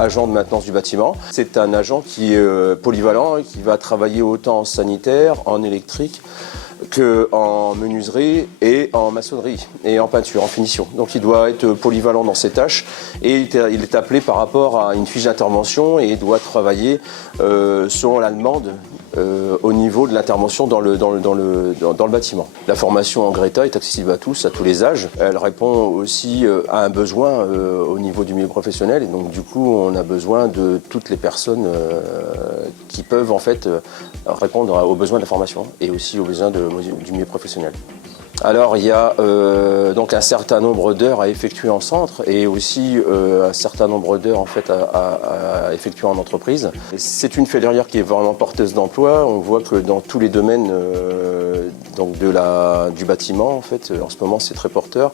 agent de maintenance du bâtiment. C'est un agent qui est polyvalent et qui va travailler autant en sanitaire, en électrique, qu'en menuiserie et en maçonnerie et en peinture, en finition. Donc il doit être polyvalent dans ses tâches et il est appelé par rapport à une fiche d'intervention et il doit travailler selon la demande au niveau de l'intervention dans le bâtiment. La formation en Greta est accessible à tous les âges. Elle répond aussi à un besoin au niveau du milieu professionnel et donc du coup on a besoin de toutes les personnes qui peuvent en fait répondre aux besoins de la formation et aussi aux besoins du milieu professionnel. Alors il y a donc un certain nombre d'heures à effectuer en centre et aussi un certain nombre d'heures en fait à effectuer en entreprise. C'est une filière qui est vraiment porteuse d'emploi. On voit que dans tous les domaines donc du bâtiment en fait, en ce moment c'est très porteur.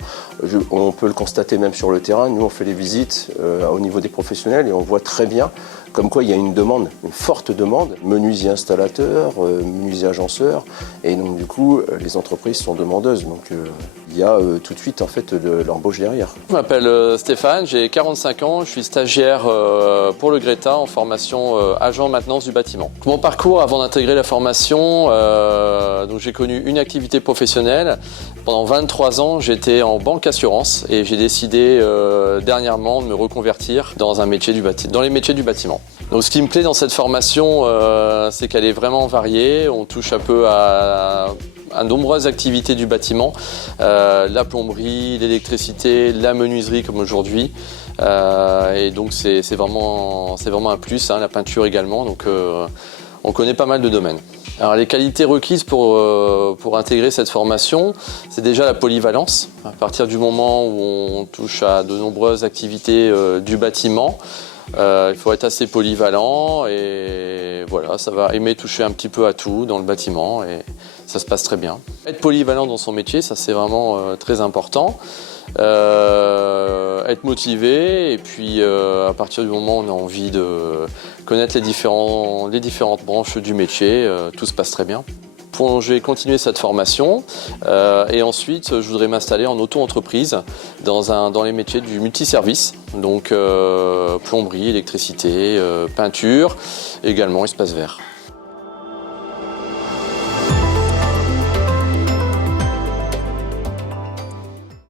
On peut le constater même sur le terrain. Nous on fait les visites au niveau des professionnels et on voit très bien comme quoi il y a une demande, une forte demande, menuisier installateur, menuisier agenceur, et donc du coup les entreprises sont demandeuses, donc il y a tout de suite en fait de l'embauche derrière. Je m'appelle Stéphane, j'ai 45 ans, je suis stagiaire pour le Greta en formation agent maintenance du bâtiment. Mon parcours avant d'intégrer la formation, donc j'ai connu une activité professionnelle. Pendant 23 ans, j'étais en banque assurance et j'ai décidé dernièrement de me reconvertir dans les métiers du bâtiment. Donc ce qui me plaît dans cette formation, c'est qu'elle est vraiment variée. On touche un peu à nombreuses activités du bâtiment, la plomberie, l'électricité, la menuiserie comme aujourd'hui. Et donc c'est vraiment un plus, hein, la peinture également. Donc on connaît pas mal de domaines. Alors les qualités requises pour intégrer cette formation, c'est déjà la polyvalence. À partir du moment où on touche à de nombreuses activités du bâtiment, il faut être assez polyvalent et voilà, ça va aimer toucher un petit peu à tout dans le bâtiment et ça se passe très bien. Être polyvalent dans son métier, ça c'est vraiment très important. Être motivé et puis à partir du moment où on a envie de connaître les différentes branches du métier, tout se passe très bien. Je vais continuer cette formation et ensuite je voudrais m'installer en auto-entreprise dans les métiers du multiservice, donc plomberie, électricité, peinture, également espace vert.